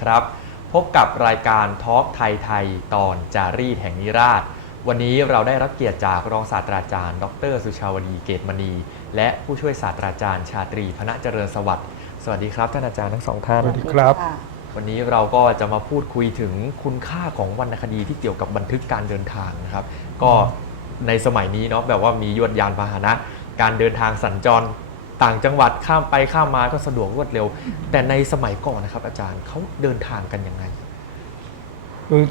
ดีครับ พบกับรายการทอล์กไทยไทยตอนจารีตแห่งนิราช วันนี้เราได้รับเกียรติจากรองศาสตราจารย์ ดร สุชาวดีเกตมณี และผู้ช่วยศาสตราจารย์ชาตรีพณะเจริญสวัสดิ์สวัสดีครับท่านอาจารย์ทั้งสองท่าน สวัสดีครับะวันนี้เราก็จะมาพูดคุยถึงคุณค่าของวรรณคดีที่เกี่ยวกับบันทึกการเดินทางนะครับ ก็ในสมัยนี้เนาะแบบว่ามียวดยานพาหนะ การเดินทางสัญจร ต่างจังหวัดข้ามไปข้ามมาก็สะดวกรวดเร็ว แต่ในสมัยก่อนนะครับ อาจารย์เขาเดินทางกันยังไง คือ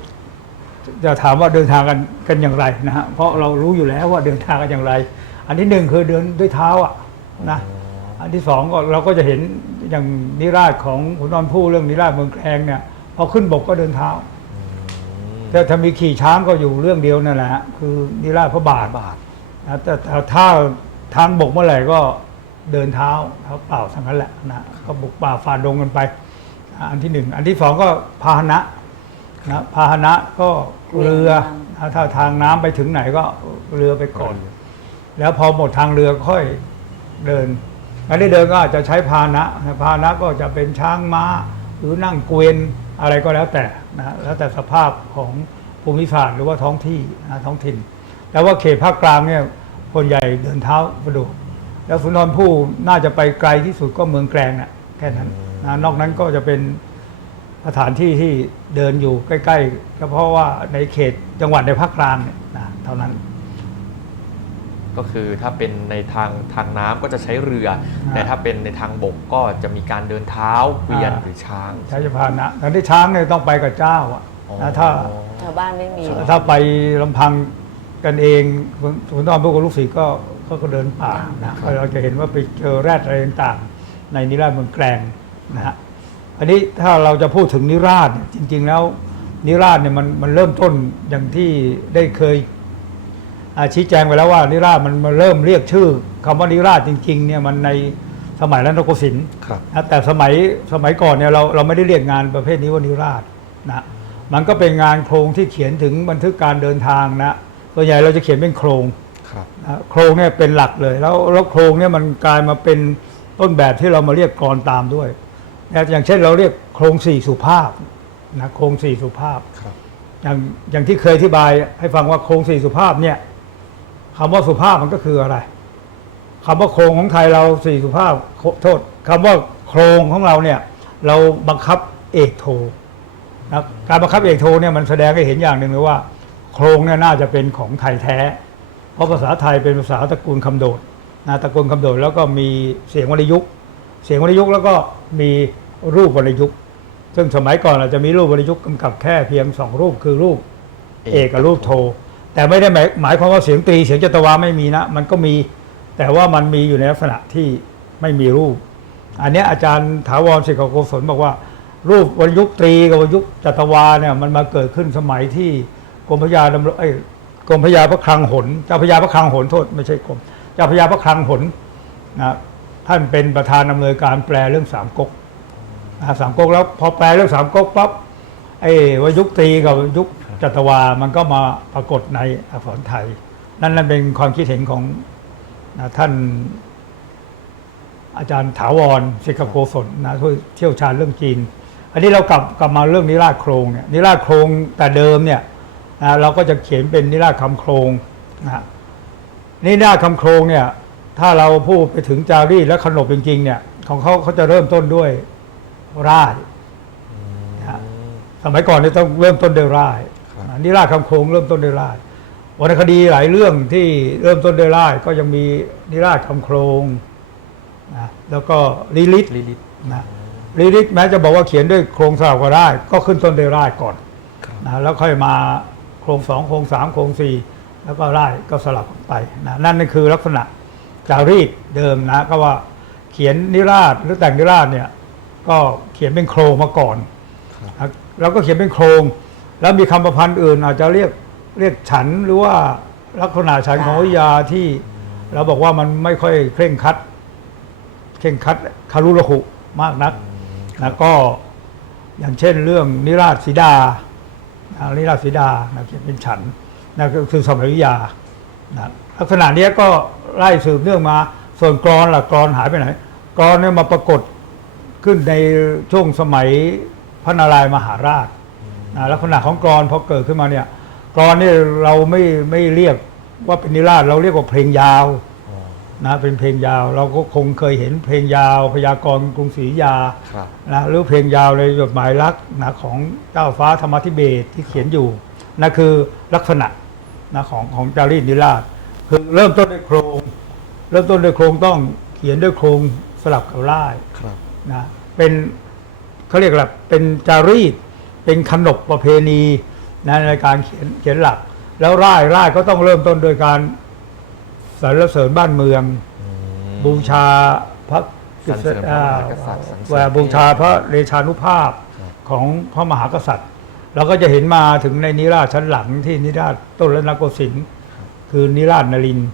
จะถามว่าเดินทางกันกันอย่างไรนะฮะเพราะเรารู้อยู่แล้วว่าเดินทางกันอย่างไร อันที่หนึ่งคือเดินด้วยเท้าอะนะอันที่สองก็เราก็จะเห็นอย่างนิราชของคุณนอนผู้เรื่องนิราชเมืองแกลงเนี่ยพอขึ้นบกก็เดินเท้าแต่ถ้ามีขี่ช้างก็อยู่เรื่องเดียวนั่นแหละฮะคือนิราชพระบาทบาทนะแต่แต่ถ้าทางบกเมื่อไหร่ก็ เดินเท้าเท้าเปล่าทั้งนั้นแหละนะก็บุกป่าฝ่าดงกันไปอะอันที่หนึ่งอันที่สองก็พาหนะนะพาหนะก็เรือนะถ้าทางน้ำไปถึงไหนก็เรือไปก่อน แล้วพอหมดทางเรือค่อยเดินอันที่เดินก็อาจจะใช้พาหนะนะพาหนะก็จะเป็นช้างม้า หรือนั่งเกวียนอะไรก็แล้วแต่นะแล้วแต่สภาพของภูมิศาสตร์หรือว่าท้องที่นะท้องถิ่น แต่ว่าเขตภาคกลางเนี่ยคนใหญ่เดินเท้าสะดวก แล้วสุนทรภู่น่าจะไปไกลที่สุดก็เมืองแกลงน่ะแค่นั้นนะนอกนั้นก็จะเป็นสถานที่ที่เดินอยู่ใกล้ๆก็เพราะว่าในเขตจังหวัดในภาคกลางเนี่ยนะเท่านั้น ก็คือถ้าเป็นในทางทางน้ำก็จะใช้เรือ แต่ถ้าเป็นในทางบกก็จะมีการเดินเท้าเกวียนอ่าหรือช้าง ใช้พาหนะแต่ที่ช้างเนี่ยต้องไปกับเจ้าอะอ๋อนะถ้าชาวบ้านไม่มี ถ้าไปลำพังกันเองสุนทรภู่กับลูกศิษย์ก็ ก็ก็เดินป่านะเราจะเห็นว่าไปเจอแรดอะไรต่างๆในนิราชเมืองแกลงนะฮะอันนี้ถ้าเราจะพูดถึงนิราชเนี่ยจริง ๆ แล้ว นิราชเนี่ยมันมันเริ่มต้นอย่างที่ได้เคยอ่าชี้แจงไปแล้วว่านิราชมันมาเริ่มเรียกชื่อคำว่านิราชจริง ๆ เนี่ยมันในสมัยรัตนโกสินทร์ครับนะแต่สมัยสมัยก่อนเนี่ยเราเราไม่ได้เรียกงานประเภทนี้ว่านิราชนะมันก็เป็นงานโครงที่เขียนถึงบันทึกการเดินทางนะส่วนใหญ่เราจะเขียนเป็นโครง ครับนะโครงเนี่ยเป็นหลักเลย แล้วแล้วโครงเนี่ยมันกลายมาเป็นต้นแบบที่เรามาเรียกกรตามด้วยนะอย่างเช่นเราเรียกโครงสี่สุภาพนะโครงสี่สุภาพครับ อย่างอย่างที่เคยอธิบายให้ฟังว่าโครงสี่สุภาพเนี่ยคำว่าสุภาพมันก็คืออะไรคำว่าโครงของไทยเราสี่สุภาพโคโทษคำว่าโครงของเราเนี่ย เราบังคับเอกโทนะการบังคับเอกโทเนี่ยมันแสดงให้เห็นอย่างหนึ่งเลยว่า โครงเนี่ยน่าจะเป็นของไทยแท้เพ ราะภาษาไทยเป็นภาษาตระกูลคำโดดนะตระกูลคำโดดแล้วก็มีเสียงวรรณยุกต์เสียงวรรณยุกต์แล้วก็มีรูปวรรณยุกต์ซึ่งสมัยก่อนเราจจะมีรูปวรรณยุกต์กำกับแค่เพียงสองรูปคือรูปเอกกับรูปโท แต่ไม่ได้หมายหมายความว่าเสียงตรีเสียงจัตวาไม่มีนะ มันก็มีแต่ว่ามันมีอยู่ในลักษณะที่ไม่มีรูป อันนี้อาจารย์ถาวรศิษย์โกศลบอกว่า รูปวรรณยุกตรีกับวรรณยุกจัตวาเนี่ยมันมาเกิดขึ้นสมัยที่กรมพระยาดำรงเอ้ย กรมพระยาพระคลังหนเจ้าพระยาพระคลังหนโทษไม่ใช่กรมเจ้าพระยาพระคลังหนนะท่านเป็นประธานดำเนินการแปลเรื่องสามก๊กนะสามก๊กแล้วพอแปลเรื่องสามก๊กปั๊บไอ้วยุกต์ตรีกับยุกต์จัตวามันก็มาปรากฏในอักษรไทย นั่นนั่นเป็นความคิดเห็นของนะท่านอาจารย์ถาวรศิกโกศลนะที่เชี่ยวชาญเรื่องจีน อันนี้เรากลับกลับมาเรื่องนิราชโครงเนี่ยนิราชโครงแต่เดิมเนี่ย นะเราก็จะเขียนเป็นนิราชคำโครงนะฮะนิราชคำโครงเนี่ย ถ้าเราพูดไปถึงจารีตและขนบจริงๆเนี่ยของเขาเขาจะเริ่มต้นด้วยร่ายนะฮะสมัยก่อนเนี่ยต้องเริ่มต้นด้วยร่ายครับอ่านิราชคำโครงเริ่มต้นด้วยร่ายวรรณคดีหลายเรื่องที่เริ่มต้นด้วยร่ายก็ยังมีนิราชคำโครงนะแล้วก็ลิลิตลิลิตนะลิลิตแม้จะบอกว่าเขียนด้วยโครงสลับก็ได้ ก็ขึ้นต้นด้วยร่ายก่อนครับนะแล้วค่อยมาโค รงสองโครงสามโครงสี่แล้วก็ร่ายก็สลับไปนะนั่นนั่นคือลักษณะจารีตเดิมนะก็ว่าเขียนนิราชหรือแต่งนิราชเนี่ยก็เขียนเป็นโครงมาก่อนครับแล้วก็เขียนเป็นโครง แล้วมีคำประพันธ์อื่น อาจจะเรียกเรียกฉันหรือว่าลักษณะฉันของวิทยาที่เราบอกว่ามันไม่ค่อยเคร่งครัดเคร่งครัดคารุระหุมากนักนะก็อย่างเช่นเรื่องนิราชสีดา นะนิราชสีดานะเขียนเป็นฉันนะคือสมัยวิทยานะลักษณะนี้ก็ไล่สืบเนื่องมา ส่วนกรอนล่ะกรอนหายไปไหนกรอนเนี่ยมาปรากฏขึ้นในช่วงสมัยพระนารายมหาราชนะลักษณะของกรอนพอเกิดขึ้นมาเนี่ยกรอนนี่เราไม่ไม่เรียกว่าเป็นนิราศเราเรียกว่าเพลงยาว นะเป็นเพลงยาว เราก็คงเคยเห็นเพลงยาว พยากรณ์กรุงศรีอยุธยาครับ นะหรือเพลงยาวในจดหมายรักนะของเจ้าฟ้าธรรมธิเบศรที่เขียนอยู่นั่นคือลักษณะนะของของจารีตนิราชคือเริ่มต้นด้วยโครง เริ่มต้นด้วยโครงต้องเขียนด้วยโครงสลับกับร่ายครับ นะเป็นเขาเรียกอะไรเป็นจารีตเป็นขนบประเพณีนะในการเขียนเขียนหลัก แล้วร่ายร่ายก็ต้องเริ่มต้นโดยการ สรรเสริญบ้านเมืองอืมบูชาพระสรรเสริญพระมหากษัตริย์สรรเสริญแวบูชาพระเดชานุภาพครับของพระมหากษัตริย์ เราก็จะเห็นมาถึงในนิราชชั้นหลังที่นิราชต้นรัตนโกสินทร์คือนิราชนรินทร์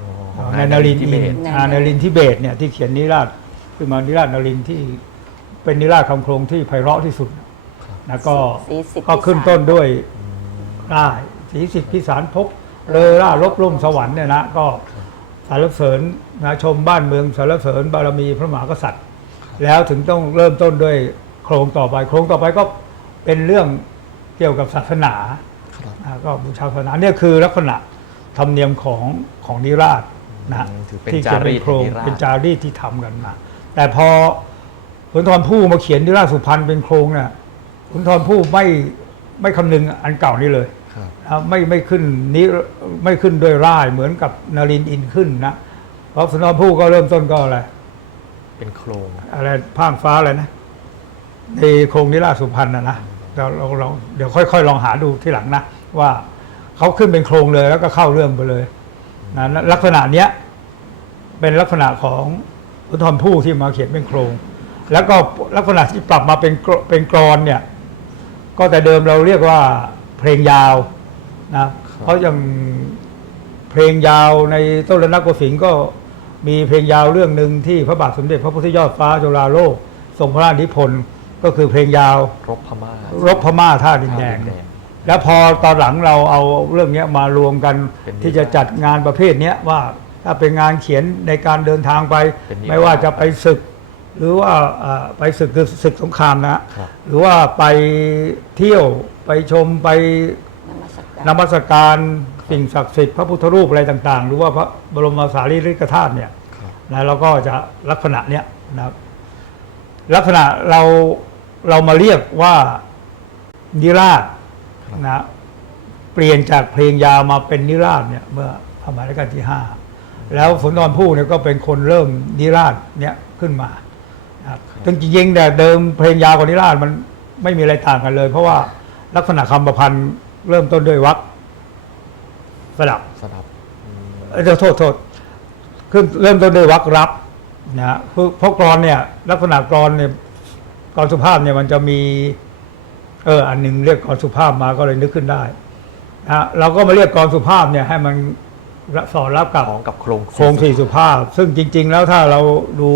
อ๋อของในนรินทร์ทิอิเบนตอ่านรินทร์ทิเบตเนี่ยที่เขียนนิราชขึ้นมานิราชนรินทร์ที่เป็นนิราชคำโครงที่ไพเราะที่สุดนะก็สีสิบก็ขึ้นต้นด้วยได้สีสิทธิพิสารพบ เลยล่าลบลุ่มสวรรค์เนี่ยนะก็สรรเสริญนะชมบ้านเมืองสรรเสริญบารมีพระมหากษัตริย์ แล้วถึงต้องเริ่มต้นด้วยโครงต่อไปโครงต่อไปก็เป็นเรื่องเกี่ยวกับศาสนาครับนะก็บูชาศาสนาเนี่ยคือลักษณะธรรมเนียมของของนิราชนะอืมถือเป็นที่จารีตโครงแห่งนิราชเป็นจารีตที่ทำกันมาแต่พอขุนทรผู้มาเขียนนิราชสุพรรณเป็นโครงเนี่ยขุนทรผู้ไม่ไม่คำนึงอันเก่านี้เลยครับนะ ไม่ไม่ขึ้นนี้ไม่ขึ้นด้วยร่ายเหมือนกับนรินทร์อินขึ้นนะเพราะขุนทรผู้ก็เริ่มต้นก็อะไร เป็นโครงอะไรพางฟ้าอะไรนะในโครงนิราชสุพรรณนะนะเราเราเราเดี๋ยวค่อย ๆ ลองหาดูที่หลังนะว่าเขาขึ้นเป็นโครงเลยแล้วก็เข้าเรื่องไปเลยนะลักษณะเนี้ยเป็นลักษณะของสุนทรภู่ที่มาเขียนเป็นโครง แล้วก็ลักษณะที่ปรับมาเป็นกรเป็นกรอนเนี่ย ก็แต่เดิมเราเรียกว่า เพลงยาวนะเพราะอย่างเพลงยาวในต้นรณโกสินทร์ก็มีเพลงยาวเรื่องหนึ่งที่พระบาทสมเด็จพระพุทธยอดฟ้าจุฬาโลกทรงพระราชนิพนธ์ก็คือเพลงยาวรบพม่ารบพม่าท่าดินแดงท่าดินแดงแล้วพอตอนหลังเราเอาเรื่องเนี้ยมารวมกันเป็นนิทานที่จะจัดงานประเภทเนี้ยว่าถ้าเป็นงานเขียนในการเดินทางไปเป็นนิทานไม่ว่าจะไปศึก หรือว่าเอ่อไปศึกคือศึกสงครามนะครับหรือว่าไปเที่ยว ไปชมไปนมัสการนมัสการสิ่งศักดิ์สิทธิ์พระพุทธรูปอะไรต่างๆ หรือว่าพระบรมสารีริกธาตุเนี่ยครับนะเราก็จะลักษณะเนี้ยนะครับ ลักษณะเราเรามาเรียกว่านิราชนะเปลี่ยนจากเพลงยาวมาเป็นนิราชเนี่ย เมื่อสมัยรัชกาลที่ห้าแล้วสุนทรภู่เนี่ยก็เป็นคนเริ่มนิราชเนี่ยขึ้นมานะครับซึ่งจริงๆแต่เดิมเพลงยาวกับนิราชมันไม่มีอะไรต่างกันเลย เพราะว่า ลักษณะคำประพันธ์เริ่มต้นด้วยวรรคสลับสลับอืมเอ้ยโทษโทษขึ้นเริ่มต้นด้วยวรรครับนะฮะเพราะเพราะกรอนเนี่ย ลักษณะกรอนเนี่ยกรสุภาพเนี่ยมันจะมี เออ อันหนึ่งเรียกกรสุภาพมาก็เลยนึกขึ้นได้นะฮะเราก็มาเรียกกรสุภาพเนี่ย ให้มันสอนรับกับ ของกับโครงโครงสี่สุภาพ ซึ่งจริง ๆ แล้วถ้าเราดู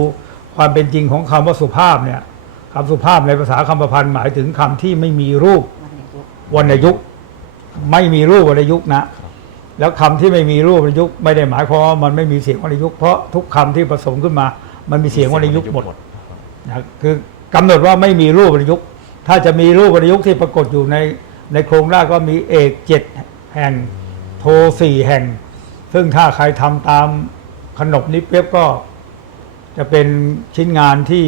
ความเป็นจริงของคำว่าสุภาพเนี่ยคำสุภาพในภาษาคำประพันธ์หมายถึงคำที่ไม่มีรูป วรรณยุกต์ไม่มีรูปวรรณยุกต์นะ แล้วคำที่ไม่มีรูปวรรณยุกต์ไม่ได้หมายความว่ามันไม่มีเสียงวรรณยุกต์เพราะทุกคำที่ผสมขึ้นมา มันมีเสียงวรรณยุกต์หมดนะคือกำหนดว่าไม่มีรูปวรรณยุกต์ถ้าจะมีรูปวรรณยุกต์ที่ปรากฏอยู่ในในโครงหน้าก็มีเอกเจ็ดแห่งโทสี่แห่ง ซึ่งถ้าใครทำตามขนบนี้เปียบก็จะเป็นชิ้นงานที่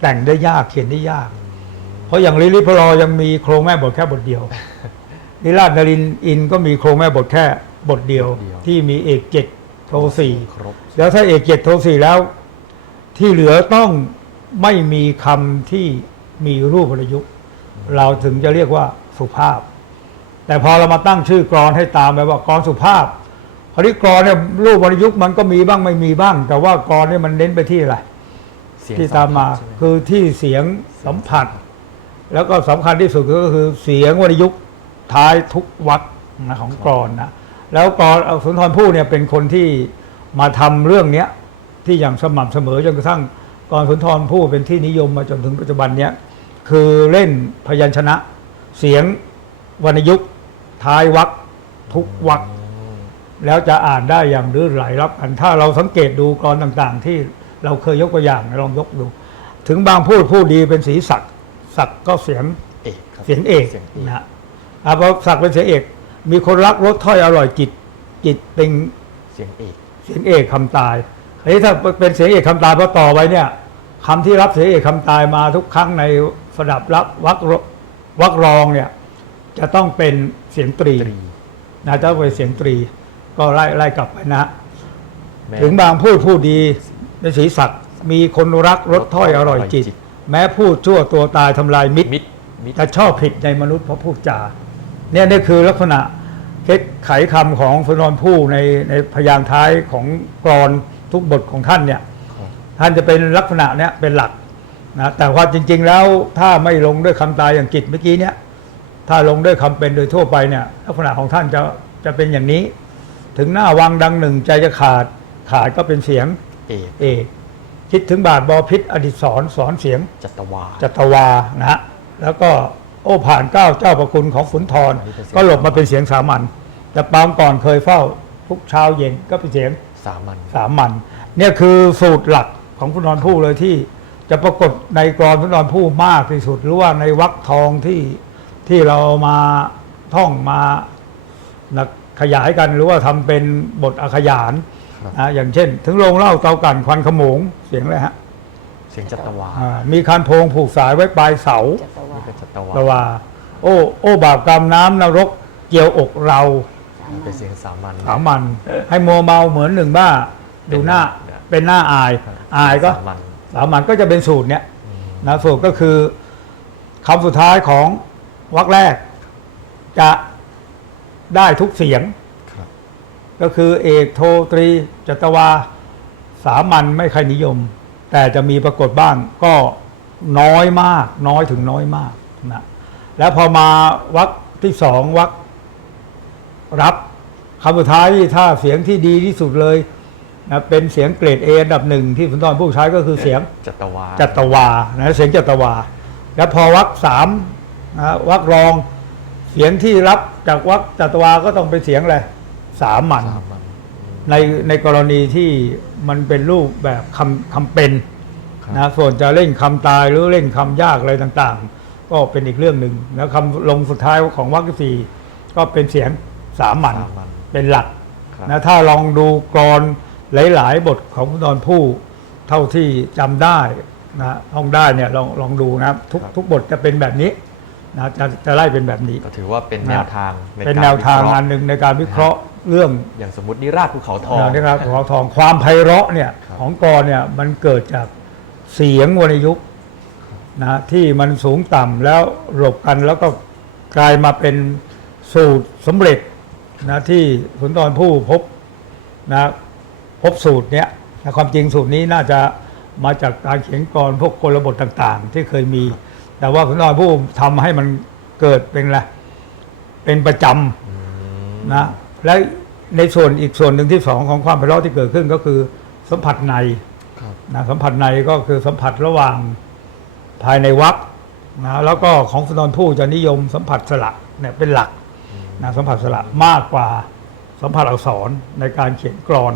แต่งได้ยากเขียนได้ยาก เพราะอย่างลิลิพลอยังมีโครงแม่บทแค่บทเดียวนิราชนรินทร์อินก็มีโครงแม่บทแค่บทเดียวบทเดียวที่มีเอกเจ็ดโทสี่ครบแล้วถ้าเอกเจ็ดโทสี่แล้ว ที่เหลือต้องไม่มีคำที่มีรูปวรรณยุกต์ เราถึงจะเรียกว่าสุภาพ แต่พอเรามาตั้งชื่อกรอนให้ตามไปว่ากรอนสุภาพคราวนี้กรอนเนี่ยรูปวรรณยุกต์มันก็มีบ้างไม่มีบ้าง แต่ว่ากรอนเนี่ยมันเน้นไปที่อะไรเสียงที่ตามมาสัผัสใช่ไหคือที่เสียงสัมผัส แล้วก็สำคัญที่สุดก็คือเสียงวรรณยุกต์ท้ายทุกวรรคนะของกรอนนะแล้วกรอนสุนทรภู่เนี่ยเป็นคนที่มาทำเรื่องเนี้ยที่อย่างสม่ำเสมอจนกระทั่งกรอนสุนทรภู่เป็นที่นิยมมาจนถึงปัจจุบันเนี้ยคือเล่นพยัญชนะ เสียงวรรณยุกต์ท้ายวรรคทุกวรรคอืมแล้วจะอ่านได้อย่างลื่นไหลรับกัน ถ้าเราสังเกตดูกรต่างๆ ที่เราเคยยกตัวอย่างลองยกดู ถึงบางพูดพูดดีเป็นสีสัก ศักดิ์ก็เสียงเอกครับ เสียงเอกเสียงเอก นะฮะอ่าพอศักดิ์เป็นเสียงเอก มีคนรักรสถ้อยอร่อยจิต จิตเป็นเสียงเอกเสียงเอกคำตายอันนี้ถ้าเป็นเสียงเอกคำตายพอต่อไว้เนี่ยคำที่รับเสียงเอกคำตายมาทุกครั้งในสดับรับวักรวักรองเนี่ยจะต้องเป็นเสียงตรีตรีนะจะต้องเป็นเสียงตรี ก็ไล่ไล่กลับไปนะ แม้ ถึงบางพูดผู้ดีเป็นศีศักดิ์มีคนรักรสถ้อยอร่อยจิต แม้พูดชั่วตัวตายทำลายมิตรมิตรมิตรจะชอบผิดในมนุษย์เพราะพูดจาเนี่ยนี่คือลักษณะเคล็ดไขคำของสุนทรภู่ในในพยางค์ท้ายของกรอนทุกบทของท่านเนี่ยครับท่านจะเป็นลักษณะเนี้ยเป็นหลักนะแต่ว่าจริง ๆ แล้วถ้าไม่ลงด้วยคำตายอย่างกิจเมื่อกี้เนี่ยถ้าลงด้วยคำเป็นโดยทั่วไปเนี่ยลักษณะของท่านจะจะเป็นอย่างนี้ ถึงหน้าวังดังหนึ่งใจจะขาดขาดก็เป็นเสียงเอกเอก คิดถึงบาทบอพิษอดิศรสอนเสียงจัตวา จัตวานะฮะแล้วก็โอ้ผ่านเก้าเจ้าประคุณของขุนทรอันนี้เป็นเสียง ก็หลบมาเป็นเสียงสามัญแต่ปางก่อนเคยเฝ้าทุกเช้าเย็นก็เป็นเสียงสามัญสามัญเนี่ยคือสูตรหลักของคุณนอนผู้เลยที่จะปรากฏในกรอนคุณนอนผู้มากที่สุดหรือว่าในวรรคทองที่ที่เรามาท่องมานะขยายกันหรือว่าทำเป็นบทอาขยานครับ นะอย่างเช่น ถึงโรงเหล่าเตากันควันขโมงเสียงอะไรฮะเสียงจัตวาอ่ามีคานโพงผูกสายไว้ปลายเสาจัตวานี่เป็นจัตวาตะวา โอ้ โอ้บาปกรรมน้ำนรกเกี่ยวอกเราเป็นเสียงสามัญ สามันให้มัวเมาเหมือนหนึ่งบ้า ดูหน้าเป็นหน้าอายครับอายก็สามัญ สามัญก็จะเป็นสูตรเนี้ยอืมนะสูตรก็คือคำสุดท้ายของวรรคแรก จะได้ทุกเสียงครับ ก็คือเอกโทตรีจัตวา สามัญไม่ค่อยนิยม แต่จะมีปรากฏบ้างก็น้อยมาก น้อยถึงน้อยมากนะแล้วพอมาวักที่สองวักรับคำสุดท้ายถ้าเสียงที่ดีที่สุดเลยนะเป็นเสียงเกรดเออันดับหนึ่งที่สุนทรผู้ใช้ก็คือเสียงจัตวาจัตวานะเสียงจัตวา แล้วพอวักสามนะวักรองเสียงที่รับจากวักจัตวาก็ต้องเป็นเสียงอะไร สามัญสามัญในในกรณีที่มันเป็นรูปแบบคำคำเป็นครับนะส่วนจะเล่นคำตายหรือเล่นคำยากอะไรต่างๆ ก็เป็นอีกเรื่องหนึ่งแล้วคำลงสุดท้ายของวรรคที่สี่ก็เป็นเสียงสามัญสามัญเป็นหลักครับนะถ้าลองดูกรอนหลาย ๆ บทของคุณตอนผู้เท่าที่จำได้นะท่องได้เนี่ยลองลองดูนะทุกทุกบทจะเป็นแบบนี้ นะจะจะไล่เป็นแบบนี้ ก็ถือว่าเป็นนะแนวทางในเป็นการแนวทางวิเคระอันหนึ่งในการวิเคราะห์เรื่องอย่างสมมตินิราชภูเขาทองนะครับของทองความไพเราะเนี่ยครับของกรเนี่ยมันเกิดจากเสียงวรรณยุกต์นะที่มันสูงต่ำแล้วหลบกันแล้วก็กลายมาเป็นสูตรสำเร็จนะที่สุนทรผู้พบนะพบสูตรเนี้ยนะความจริงสูตรนี้น่าจะมาจากการเขียนกรพวกกลบทต่าง ๆ ที่เคยมี แต่ว่าสุนทรผู้ทำให้มันเกิดเป็นอะไรเป็นประจำอืมนะและในส่วนอีกส่วนหนึ่งที่สองของความไพเราะที่เกิดขึ้นก็คือสัมผัสในครับนะสัมผัสในก็คือสัมผัสระหว่างภายในวักนะแล้วก็ของสุนทรภู่จะนิยมสัมผัสสระเนี่ยเป็นหลักนะสัมผัสสระมากกว่าสัมผัสอักษรในการเขียนกรอน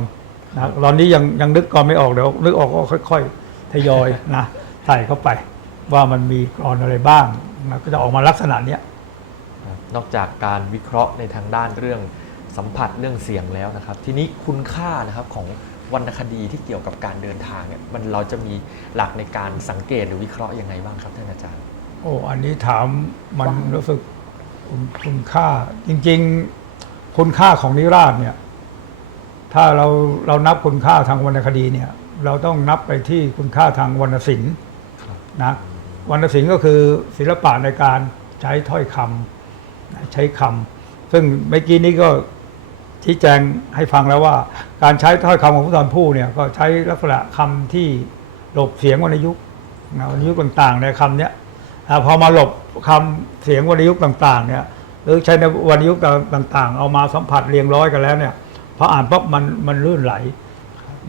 นะตอนนี้ยังยังนึกกรไม่ออกเดี๋ยวนึกออกก็ค่อย ๆ ทยอยนะใส่เข้าไป ว่ามันมีกรอนอะไรบ้างนะก็จะออกมาลักษณะเนี้ยครับนอกจากการวิเคราะห์ในทางด้านเรื่องสัมผัสเรื่องเสียงแล้วนะครับ ทีนี้คุณค่านะครับของวรรณคดีที่เกี่ยวกับการเดินทางเนี่ยมันเราจะมีหลักในการสังเกตหรือวิเคราะห์ยังไงบ้างครับท่านอาจารย์ โอ้อันนี้ถามมันรู้สึกคุณคุณค่า จริง ๆ คุณค่าของนิราศเนี่ย ถ้าเราเรานับคุณค่าทางวรรณคดีเนี่ย เราต้องนับไปที่คุณค่าทางวรรณศิลป์ครับนะ วรรณศิลป์ก็คือศิลปะในการใช้ถ้อยคำนะใช้คำซึ่งเมื่อกี้นี้ก็ชี้แจงให้ฟังแล้วว่า การใช้ถ้อยคำของผู้ตอนผู้เนี่ยก็ใช้ลักษณะคำที่หลบเสียงวรรณยุกต์วรรณยุกต์ต่างๆในคำเนี้ยพอมาหลบคำเสียงวรรณยุกต์ต่างๆเนี่ยหรือใช้ในวรรณยุกต์ต่างๆ เอามาสัมผัสเรียงร้อยกันแล้วเนี่ยพออ่านปั๊บมันมันลื่นไหล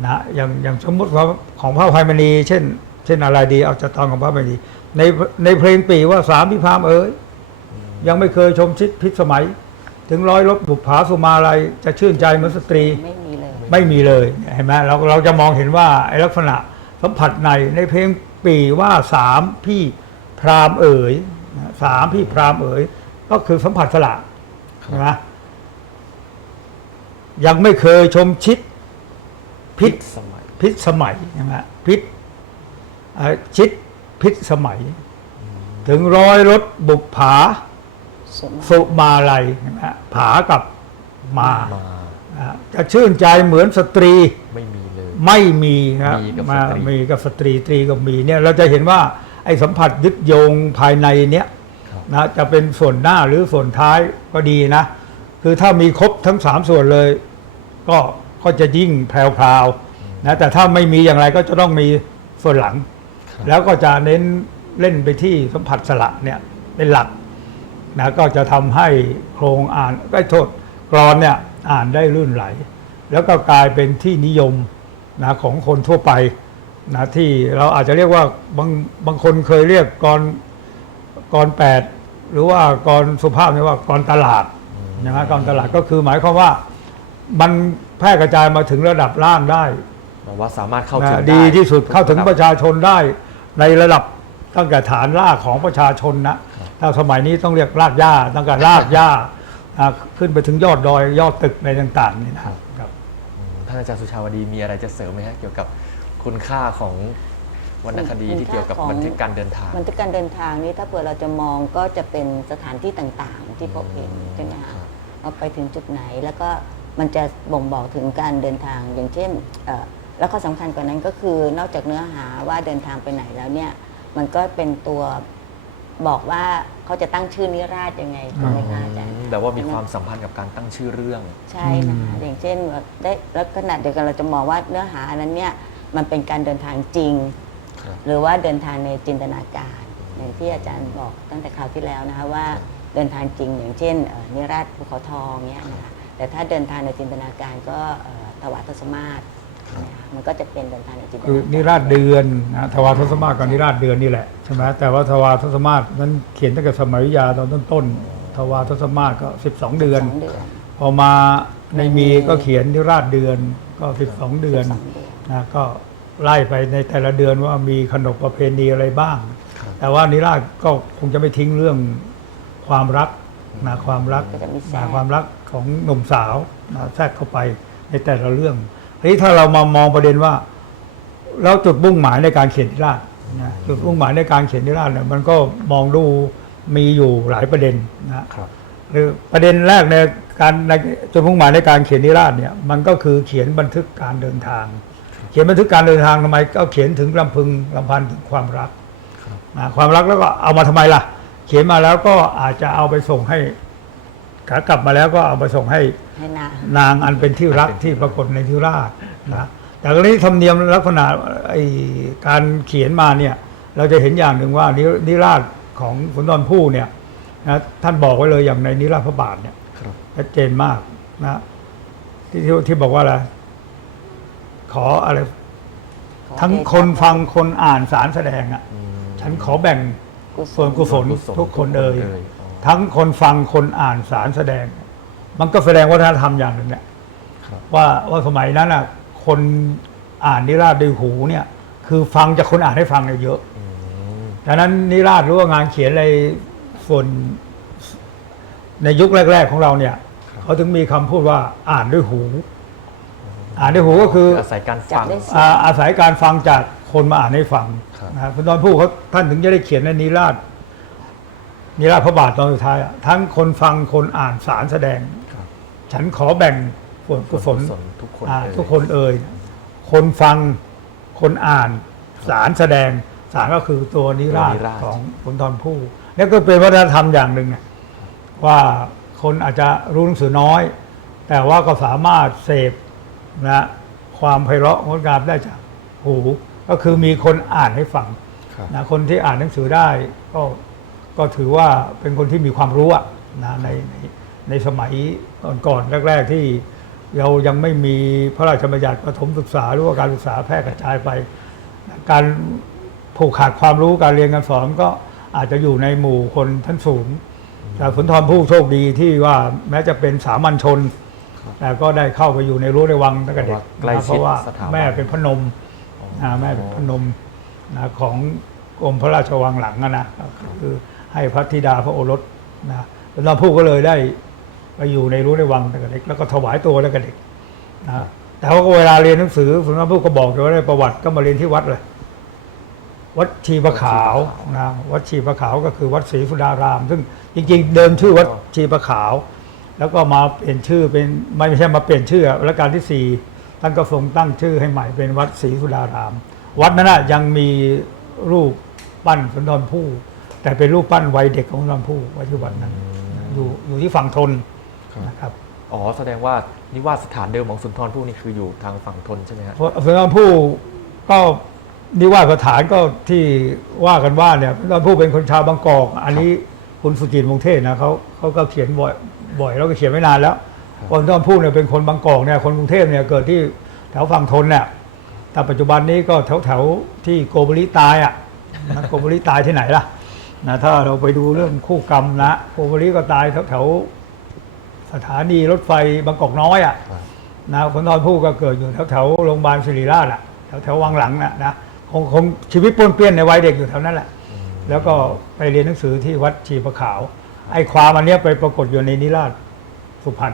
นะอย่างอย่างสมมติว่าของพระอภัยมณีเช่น เช่นอะไรดี เอาจะตอนของพระอภัยมณี ในในเพลงปีว่าสามพิพามเอ๋ยยังไม่เคยชมชิดพิษสมัย ถึงร้อยรบบุปผาสุมาลัยจะชื่นใจเหมือนสตรี ไม่มีเลยไม่มีเลยเห็นไหมเราเราจะมองเห็นว่าไอ้ลักษณะสัมผัสในในเพลงปีว่าสามพี่พราหมณ์เอ๋ยนะสามพี่พราหมณ์เอ๋ยก็คือสัมผัสสละนะยังไม่เคยชมชิดพิษสมัยพิษสมัยนะฮะพิษเอ่อชิด พิษสมัย ถึงร้อยรถบุกผาส่วนมากสุมาลัยนะฮะผากับมามานะฮะจะชื่นใจเหมือนสตรี ไม่มีเลย ไม่มีครับมีกับมาสตรีมีกับสตรีตรีกับมีเนี่ยเราจะเห็นว่าไอ้สัมผัสยึดโยงภายในเนี้ยครับนะจะเป็นส่วนหน้าหรือส่วนท้ายก็ดีนะ คือถ้ามีครบทั้งสามส่วนเลย ก็ก็จะยิ่งแพรวๆนะแต่ถ้าไม่มีอย่างไรก็จะต้องมีส่วนหลังครับ แล้วก็จะเน้นเล่นไปที่สัมผัสสละเนี่ยเป็นหลักนะก็จะทำให้โครงอ่านไอ้โทษกรอนเนี่ยอ่านได้ลื่นไหล แล้วก็กลายเป็นที่นิยมนะของคนทั่วไปนะที่เราอาจจะเรียกว่าบางบางคนเคยเรียกกรกรแปดหรือว่ากรสุภาพเนี่ยว่ากรตลาดนะฮะกรตลาดก็คือหมายความว่ามันแพร่กระจายมาถึงระดับล่างได้บอกว่าสามารถเข้าถึงนะไดีที่สุดเข้าถึงครับประชาชนได้ ในระดับตั้งแต่ฐานรากของประชาชนนะถ้าสมัยนี้ต้องเรียกรากหญ้าตั้งแต่รากหญ้าอะขึ้นไปถึงยอดดอยยอดตึกในต่างๆนี่นะครับครับอืมท่านอาจารย์สุชาวดีมีอะไรจะเสริมไหมฮะเกี่ยวกับคุณค่าของวรรณคดีที่เกี่ยวกับบันทึกการเดินทางบันทึกการเดินทางนี้ถ้าเผื่อเราจะมองก็จะเป็นสถานที่ต่างๆ ที่พบเห็นใช่ไหมครัคะบว่าไปถึงจุดไหนแล้วก็มันจะบ่งบอกถึงการเดินทางอย่างเช่นเอ่อ แล้วก็สำคัญกว่านั้นก็คือนอกจากเนื้อหาว่าเดินทางไปไหนแล้วเนี่ย มันก็เป็นตัวบอกว่าเขาจะตั้งชื่อนิราชยังไงถูกไหมคะอาจารย์แบบว่ามีความสัมพันธ์กับการตั้งชื่อเรื่อง ใช่นะคะอืมอย่างเช่นแบบได้แล้วขนาดเดียวกันเราจะมองว่าเนื้อหาอันนั้นเนี่ยมันเป็นการเดินทางจริงครับหรือว่าเดินทางในจินตนาการอย่างที่อาจารย์บอกตั้งแต่คราวที่แล้วนะคะว่าเดินทางจริง อย่างเช่นเอ่อนิราชภูเขาทองเนี่ยนะคะแต่ถ้าเดินทางในจินตนาการก็เอ่อถวายทศมาศนะคะ มันก็จะเป็นเดินทางในจินตนาคือการนิราชเดือนนะทวารทศมาศกับนิราชเดือนนี่แหละใช่ไหมแต่ว่าทวารทศมาศนั้นเขียนตั้งแต่สมัยวิทยาตอนต้นๆทวารทศมาศก็ 12 เดือน สองเดือน พอมาในมีก็เขียนนิราชเดือนก็ 12 เดือนสองเดือนนะก็ไล่ไปในแต่ละเดือนว่ามีขนบประเพณีอะไรบ้างครับแต่ว่านิราชก็คงจะไม่ทิ้งเรื่องความรักนะความรักก็จะมีแทรก นะความรักของหนุ่มสาวนะแทรกเข้าไปในแต่ละเรื่อง ทีนี้ถ้าเรามามองประเด็นว่า แล้วจุดมุ่งหมายในการเขียนนิราชนะจุดมุ่งหมายในการเขียนนิราชเนี่ยมันก็มองดูมีอยู่หลายประเด็นนะครับหรือประเด็นแรกในการในจุดมุ่งหมายในการเขียนนิราชเนี่ยมันก็คือเขียนบันทึกการเดินทาง เขียนบันทึกการเดินทางทำไมก็เขียนถึงลำพึงลำพันถึงความรักครับนะความรักแล้วก็เอามาทำไมล่ะ เขียนมาแล้วก็อาจจะเอาไปส่งให้ขากลับมาแล้วก็เอาไปส่งให้ ให้นานนางอันเป็นที่รักที่ปรากฏในทิราชนะแต่กรณีธรรมเนียมลักษณะไอการเขียนมาเนี่ยเราจะเห็นอย่างหนึ่งว่านินิราชของสุนทรภู่เนี่ยนะท่านบอกไว้เลยอย่างในนิราชพระบาทเนี่ยครับชัดเจนมากนะที่ที่ที่บอกว่าอะไรขออะไรขอทั้งเดชะคนฟังคนอ่านสารแสดงอะอืมฉันขอแบ่งกุศส่วนลกุศลกุศลทุกคนเอ่ยทุกคนเอ่ยอ๋อทั้งคนฟังคนอ่านสารแสดง มันก็แสดงวัฒนธรรมอย่างหนึ่งแหละครับว่าว่าสมัยนั้นอะคนอ่านนิราชด้วยหูเนี่ยคือฟังจากคนอ่านให้ฟังเนี่ยเยอะอืมดังนั้นนิราชหรือว่างานเขียนอะไรส่วนในยุคแรก ๆ ของเราเนี่ย เขาถึงมีคำพูดว่าอ่านด้วยหู อ่านด้วยหูก็คืออาศัยการจับฟังได้เสียอ่าอาศัยการฟังจากคนมาอ่านให้ฟังครับนะคุณตอนผู้เขาท่านถึงจะได้เขียนในนิราชนิราชพระบาทตอนสุดท้ายอะทั้งคนฟังคนอ่านสารแสดงครับ ฉันขอแบ่งส่วนกุศลส่วนทุกคนอ่าเอ่ยทุกคนเอ่ยคนฟังคนอ่าน สารแสดงสารก็คือตัวนิราชของคุณตอนผู้นี่ก็เป็นวัฒนธรรมอย่างหนึ่งนะว่าคนอาจจะรู้หนังสือน้อย แต่ว่าก็สามารถเสพนะความไพเราะงดงามได้จากหูก็คือมีคนอ่านให้ฟังครับนะคนที่อ่านหนังสือได้ก็ก็ถือว่าเป็นคนที่มีความรู้อะนะในในในสมัย ก่อนๆแรก ๆ ที่เรายังไม่มีพระราชบัญญัติประถมศึกษาหรือว่าการศึกษาแพร่กระจายไป การผูกขาดความรู้การเรียนการสอนก็อาจจะอยู่ในหมู่คนชั้นสูงแต่สุนทรภู่โชคดีที่ว่าแม้จะเป็นสามัญชน แต่ก็ได้เข้าไปอยู่ในรั้วในวังตั้งแต่เด็กใกล้นะเพชิดราะว่าสถาบันแม่เป็นพระนมอ่าแม่เป็นพนมนะของกรมพระราชวังหลังอะนะก็คือให้พระธิดาพระโอรสนะสุนทรภู่ก็เลยได้ ไปอยู่ในรั้วในวังตั้งแต่เด็กแล้วก็ถวายตัวตั้งแต่เด็กนะแต่ว่าเวลาเรียนหนังสือสุนทรภู่ก็บอกเลยว่าได้ประวัติก็มาเรียนที่วัดเลย วัดชีประขาวนะวัดชีประขาวก็คือวัดศรีสุดาราม ซึ่งจริง ๆ เดิมชื่อวัดชีประขาว แล้วก็มาเปลี่ยนชื่อเป็นไม่ใช่มาเปลี่ยนชื่อรัชกาลที่สี่ท่านก็ทรงตั้งชื่อให้ใหม่เป็นวัดศรีสุดาราม วัดนั้นนะยังมีรูปปั้นสุนทรภู่แต่เป็นรูปปั้นวัยเด็กของสุนทรภู่ไว้ที่วัดนั้นอยู่อยู่ที่ฝั่งทน นะครับอ๋อแสดงว่านิวาสถานเดิมของสุนทรภู่นี่คืออยู่ทางฝั่งทนใช่ไหมฮะเพราะสุนทรภู่ก็นิวาสสถานก็ที่ว่ากันว่าเนี่ยสุนทรภู่เป็นคนชาวบางกอกอันนี้คุณสุจินต์วงศ์เทศนะเขาเขาก็เขียนบ่อยบ่อยแล้วก็เขียนไม่นานแล้วคนสุนทรภู่เนี่ยเป็นคนบางกอกเนี่ยคนกรุงเทพเนี่ยเกิดที่แถวฝั่งทนเนี่ยแต่ปัจจุบันนี้ก็แถวแถวๆที่โกบุริตายอะนะโกบุริตายที่ไหนล่ะนะถ้าเราไปดูเรื่องคู่กรรมนะโกบุริก็ตายแถวแถวๆ สถานีรถไฟบางกอกน้อยอะครับนะคนนอนผู้ก็เกิดอยู่แถวแถวๆโรงพยาบาลศิริราชอะแถวแถววังหลังน่ะนะคงคงชีวิตป้วนเปี้ยนในวัยเด็กอยู่แถวนั้นแหละ แล้วก็ไปเรียนหนังสือที่วัดชีประขาว ไอ้ความอันเนี้ยไปปรากฏอยู่ในนิราชสุพรรณ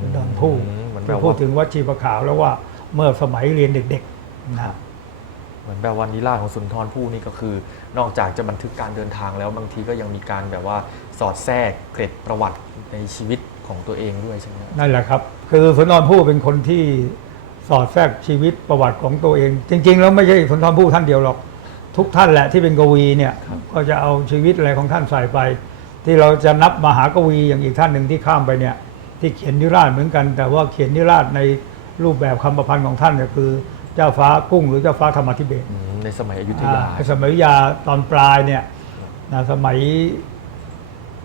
คนนอนผู้อืมเหมือนแบไปบพูดว่าถึงวัดชีประขาวแล้วว่าเมื่อสมัยเรียนเด็กๆนะเหมือนแบบวันนิราชของสุนทรภู่นี่ก็คือ นอกจากจะบันทึกการเดินทางแล้วบางทีก็ยังมีการแบบว่าสอดแทรกเกร็ดประวัติในชีวิต ของตัวเองด้วยใช่ไหมครับนั่นแหละครับ คือสุนทรภู่เป็นคนที่สอดแทรกชีวิตประวัติของตัวเอง จริง ๆ แล้วไม่ใช่สุนทรภู่ท่านเดียวหรอก ทุกท่านแหละที่เป็นกวีเนี่ยก็จะเอาชีวิตอะไรของท่านใส่ไป ที่เราจะนับมหากวีอย่างอีกท่านหนึ่งที่ข้ามไปเนี่ย ที่เขียนนิราชเหมือนกัน แต่ว่าเขียนนิราชในรูปแบบคำประพันธ์ของท่านเนี่ยคือ เจ้าฟ้ากุ้งหรือเจ้าฟ้าธรรมธิเบศรอืมในสมัยอยุธยาอ่าสมัยอยุธยาตอนปลายเนี่ยนะสมัย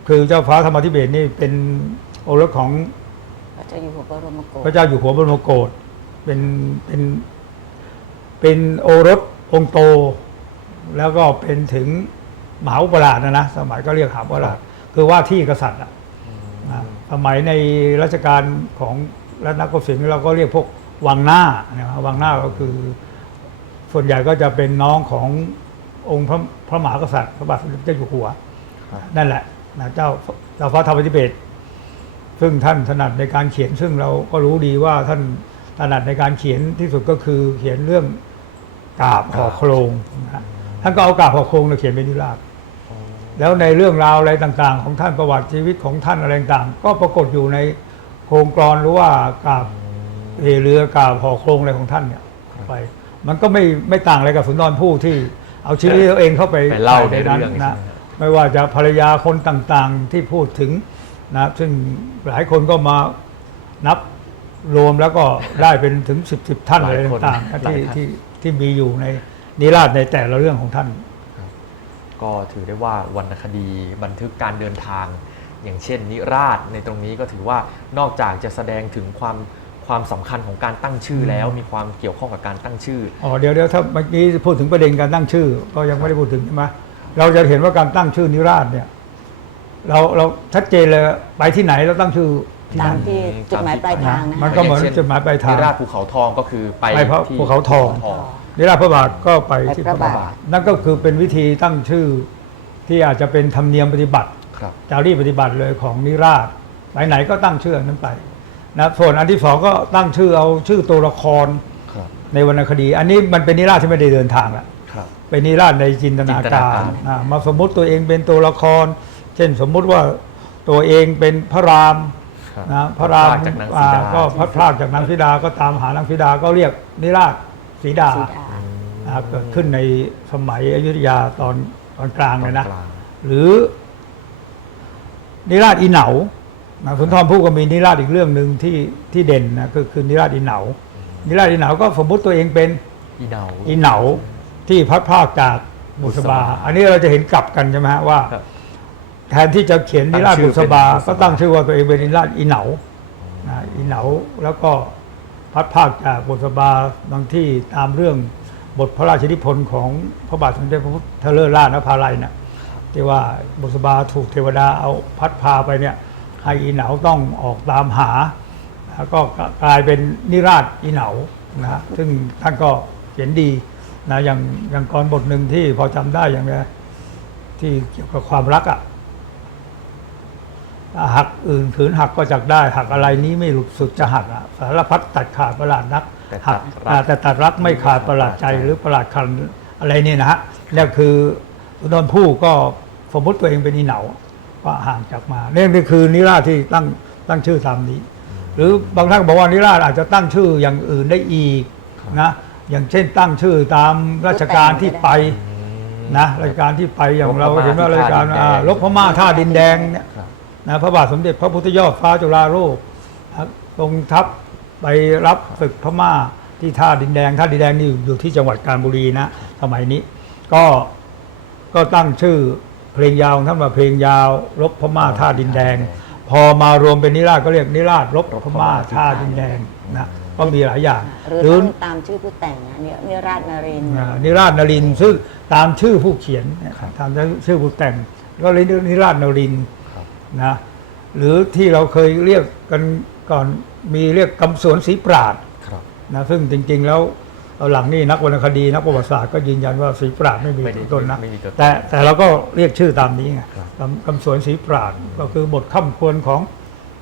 คือเจ้าฟ้าธรรมธิเบศรนี่เป็น โอรสของพระเจ้าอยู่หัวบรมโกศพระเจ้าอยู่หัวบรมโกศเป็นเป็นเป็นโอรสองค์โต แล้วก็เป็นถึงมหาอุปราชนะนะสมัยก็เรียกหาอุปราชคือว่าที่กษัตริย์อะนะสมัยในรัชกาลของรัตนโกสินทร์เราก็เรียกพวกวังหน้านะครับวังหน้าก็คือส่วนใหญ่ก็จะเป็นน้องขององค์พระพระมหากษัตริย์พระบาทสมเด็จเจ้าอยู่หัวครับนั่นแหละนะเจ้าเจ้าฟ้าธรรมธิเบศร ซึ่งท่านถนัดในการเขียน ซึ่งเราก็รู้ดีว่าท่านถนัดในการเขียนที่สุดก็คือเขียนเรื่องกาบห่อโครงนะฮะท่านก็เอากาบห่อโครงมาเขียนเป็นนิราศแล้วในเรื่องราวอะไรต่างๆ ของท่านประวัติชีวิตของท่านอะไรต่างๆก็ปรากฏอยู่ในโครงกรอนหรือว่ากาบเอเรือกาบห่อโครงอะไรของท่านเนี่ยไป มันก็ไม่ไม่ต่างอะไรกับสุนทรภู่ที่เอาชีวิตตัวเองเข้าไปไปเล่าในนั้นเรื่องนะใช่ไหมครับไม่ว่าจะภรรยาคนต่างๆ ที่พูดถึง นะซึ่งหลายคนก็มานับรวมแล้วก็ได้เป็นถึงสิบสิบท่านหลายอะไรคนต่างๆหลายที่ท่าน ที่ที่มีอยู่ในนิราศในแต่ละเรื่องของท่าน ก็ถือได้ว่าวรรณคดีบันทึกการเดินทาง อย่างเช่น นิราชในตรงนี้ก็ถือว่านอกจากจะแสดงถึงความความสำคัญของการตั้งชื่อแล้วมีความเกี่ยวข้องกับการตั้งชื่อ อ๋อเดี๋ยวเดี๋ยวถ้าเมื่อกี้พูดถึงประเด็นการตั้งชื่อ ก็ยังไม่ได้พูดถึงใช่ไหมเราจะเห็นว่าการตั้งชื่อนิราศเนี่ย เราเราชัดเจนเลยไปที่ไหนเราตั้งชื่อที่ตามนั่นที่จุดหมายปลายทางนะมันก็เหมือนจุดหมายปลายทาง นิราชภูเขาทองก็คือไปไปพระที่ภูเขาทองนิราชพระบาทก็ไปที่ไปพพระระบาบาททนั่นก็คือเป็นวิธีตั้งชื่อที่อาจจะเป็นธรรมเนียมปฏิบัติ ครับ จารีตปฏิบัติเลยของนิราชไปไหนก็ตั้งชื่ออันนั้นไปนะส่วนอันที่สองก็ตั้งชื่อเอาชื่อตัวละครครับ ในวรรณคดี อันนี้มันเป็นนิราชที่ไม่ได้เดินทางละครับ เป็นนิราชในจินตนาจินตนาการการอ่ามาสมมุติตัวเองเป็นตัวละครเช่นสมมุติว่าตัวเองเป็นพระรามครับนะพระรามพจากนางสีอ่าดาก็พัดพรากจากนางสีดาก็ตามหานางสีดาก็เรียกนิราชสีดาสีดา นะครับเกิดขึ้นในสมัยอยุธยาตอนตอนกลางเลยนะตอกลาง หรือ นิราชอีเหนานะสุนทรภู่ก็มีนิราชอีกเรื่องหนึ่งที่ที่เด่นนะคือคือนิราชอีเหนา นิราชอีเหนาก็สมมุติตัวเองเป็นอีเหนา อีเหนาที่พัดพรากจากบุษบาบุษบาอันนี้เราจะเห็นกลับกันใช่ไหมฮะว่า ครับ แทนที่จะเขียนนิราชตั้งชื่บุอษบาเป็นบุษบา ก็ตั้งชื่อว่าตัวเองเป็นนิราชอีเหนานะอีเหนาแล้วก็พัดพรากจากบุษบาบางที่ตามเรื่องบทพระราชนิพนธ์ของพระบาทสมเด็จพระพุทธเลิศราชนภาลัยเนี่ยที่ว่าบุษบาถูกเทวดาเอาพัดพาไปเนี่ยให้อีเหนาต้องออกตามหาแล้วก็กลายเป็นนิราชอีเหนานะฮะซึ่งท่านก็เขียนดีนะอย่างอย่างกรบทหนึ่งที่พอจำได้อย่างเนี้ยที่เกี่ยวกับความรักอะ่ะถ้า หักอื่นขืนหักก็จักได้ หักอะไรนี้ไม่หลุดสุดจะหักอะสารพัดตัดขาดประหลาดนักแต่ตัหัดกรักอ่าแต่ตัดรักไม่ขาดประหลาดใจหรือประหลาดคันอะไรเนี่ยนะฮะนี่คือสุนทรภู่ก็สมมติตัวเองเป็นอีเหนาก็ห่างจากมาเนี่ยนี่คือนิราศที่ตั้งตั้งชื่อตามนี้ หรือบางท่านบอกว่านิราศอาจจะตั้งชื่ออย่างอื่นได้อีกนะอย่างเช่นตั้งชื่อตามราชการที่ไปนะรายการที่ไปอย่างเราเห็นว่ารายการอ่ารบพม่าท่าดินแดงเนี่ยครับ นะพระบาทสมเด็จพระพุทธยอดฟ้าจุฬาโลกนะทรงทัพไปรับศึกพม่าที่ท่าดินแดงท่าดินแดงนี่อยู่ที่จังหวัดกาญบุรีนะสมัยนี้ ก็ก็ตั้งชื่อเพลงยาวของท่านว่าเพลงยาวรบพม่าท่าดินแดง พอมารวมเป็นนิราศก็เรียกนิราศรบพม่าท่าดินแดงนะก็มีหลายอย่างหรือตั้งตามชื่อผู้แต่งนะเนี่ยนิราชนรินทร์อ่านิราชนรินทร์ซึ่งตามชื่อผู้เขียนเนี่ยตามชื่อผู้แต่ง ก็เลยเรียกนิราชนรินทร์ครับ นะหรือที่เราเคยเรียกกันก่อนมีเรียกกำสวนศรีปราดครับนะซึ่งจริง ๆ แล้วเอาหลังนี่นักวรรณคดีนักประวัติศาสตร์ก็ยืนยันว่าศรีปราดไม่มีไม่ได้ตัวตนนะไม่มีตัวตนแต่แต่เราก็เรียกชื่อตามนี้ไงครับกำกำสวนศรีปราดก็คือบทข้ามควรของ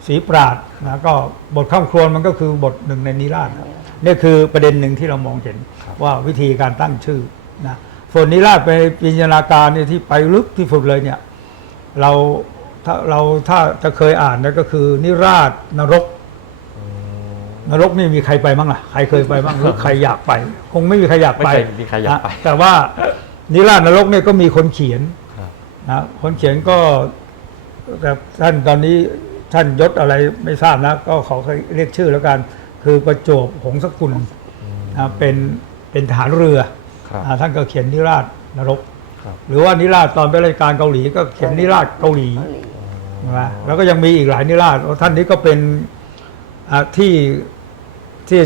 ศรีปราดนะก็บทข้ามควรมันก็คือบทหนึ่งในนิราศนี่คือประเด็นหนึ่งที่เรามองเห็นครับว่าวิธีการตั้งชื่อนะส่วนนิราศไปจินตนาการเนี่ยที่ไปลึกที่สุดเลยเนี่ยเรา ถ้าเราถ้าจะเคยอ่านนะก็คือ นิราชนรกอืมนรกนี่มีใครไปบ้างล่ะ ใครเคยไปบ้างหรือใครอยากไป คงไม่มีใครอยากไปไม่เคยมีใครอยากไปนะแต่ว่านิราชนรกเนี่ยก็มีคนเขียนครับนะคนเขียนก็แต่ท่านตอนนี้ท่านยศอะไรไม่ทราบนะ ก็ขอเรียกชื่อแล้วกัน คือประจวบหงสกุลอืมนะเป็นเป็นทหารเรือครับอ่าท่านก็เขียนนิราชนรกครับหรือว่านิราชตอนเป็นรายการเกาหลีก็เขียนนิราชเกาหลีเกาหลี นะแล้วก็ยังมีอีกหลายนิราชท่านนี้ก็เป็นอ่าที่ที่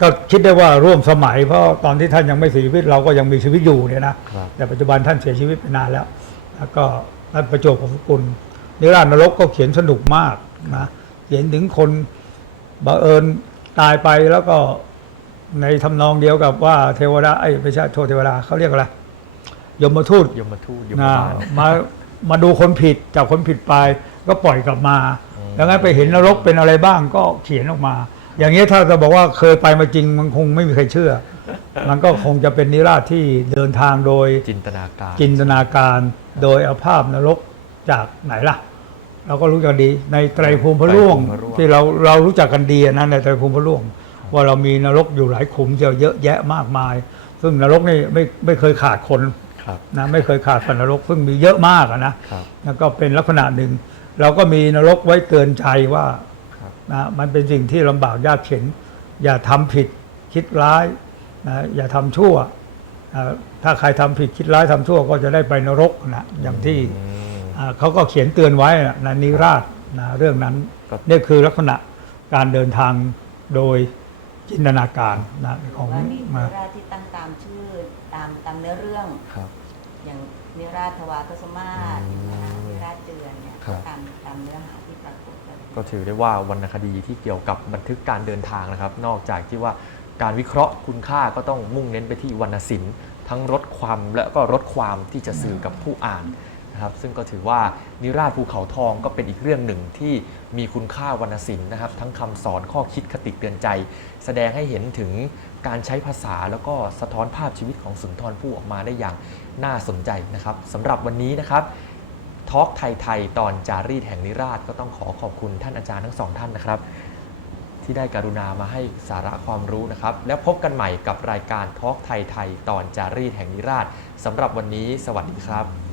ก็คิดได้ว่าร่วมสมัย เพราะตอนที่ท่านยังไม่เสียชีวิตเราก็ยังมีชีวิตอยู่เนี่ยนะครับแต่ปัจจุบันท่านเสียชีวิตไปนานแล้ว แล้วก็ท่านประจวบของสกุลนิราชนรกก็เขียนสนุกมากนะเขียนถึงคนบังเอิญตายไปแล้วก็ในทำนองเดียวกับว่าเทวดาไอ้ยไม่ใช่โทษเทวดาเขาเรียกอะไรยมทูตยมทูตยมนะบาล มามาดูคนผิดจับคนผิดไป ก็ปล่อยกลับมาอืมแล้วงั้นไปเห็นนรกเป็นอะไรบ้างก็เขียนออกมา อย่างนี้ยถ้าจะบอกว่าเคยไปมาจริงมันคงไม่มีใครเชื่อ มันก็คงจะเป็นนิราศที่เดินทางโดยจินตนาการ จินตนาการโดยเอาภาพนรกจากไหนล่ะ เราก็รู้จักดี ในไตรภูมิพระร่วงไตรภูมิพระร่วง ที่เราเรารู้จักกันดีนะในไตรภูมิพระร่วง ว่าเรามีนรกอยู่หลายขุมเยอะแยะมากมาย ซึ่งนรกนี่ไม่ไม่เคยขาดคนครับ นะไม่เคยขาดสัตว์นรกซึ่งมีเยอะมากอะนะครับแล้วก็เป็นลักษณะหนึ่ง เราก็มีนรกไว้เตือนใจว่าครับนะมันเป็นสิ่งที่ลำบากยากเข็น อย่าทำผิดคิดร้ายนะอย่าทำชั่วอ่าถ้าใครทำผิดคิดร้ายทำชั่วก็จะได้ไปนรกนะอย่างที่อืมอ่าเขาก็เขียนเตือนไว้นะในนิราชนะเรื่องนั้นครับนี่คือลักษณะการเดินทางโดย จินตนาการนะของว่านี่มานิราชที่ตั้งตามชื่อตามตามเนื้อเรื่อง ครับ อย่างนิราชทวารทศมาศอืมนะคะนิราชเดือนเนี่ยครับ ตามตามเนื้อหาที่ปรากฏเลยก็ถือได้ว่าวรรณคดีที่เกี่ยวกับบันทึกการเดินทางนะครับ นอกจากที่ว่าการวิเคราะห์คุณค่าก็ต้องมุ่งเน้นไปที่วรรณศิลป์ทั้งลดความและก็ลดความที่จะสื่อกับผู้อ่าน นะครับซึ่งก็ถือว่านิราชภูเขาทองก็เป็นอีกเรื่องหนึ่งที่มีคุณค่าวรรณศิลป์นะครับ ทั้งคำสอนข้อคิดคติเตือนใจ แสดงให้เห็นถึงการใช้ภาษาแล้วก็สะท้อนภาพชีวิตของสุนทรภู่ออกมาได้อย่างน่าสนใจนะครับสำหรับวันนี้นะครับทอล์กไทยๆตอนจารีตแห่งนิราชก็ต้องขอขอบคุณท่านอาจารย์ทั้งสองท่านนะครับ ที่ได้การุณามาให้สาระความรู้นะครับ แล้วพบกันใหม่กับรายการทอล์กไทยๆตอนจารีตแห่งนิราชสำหรับวันนี้ สวัสดีครับ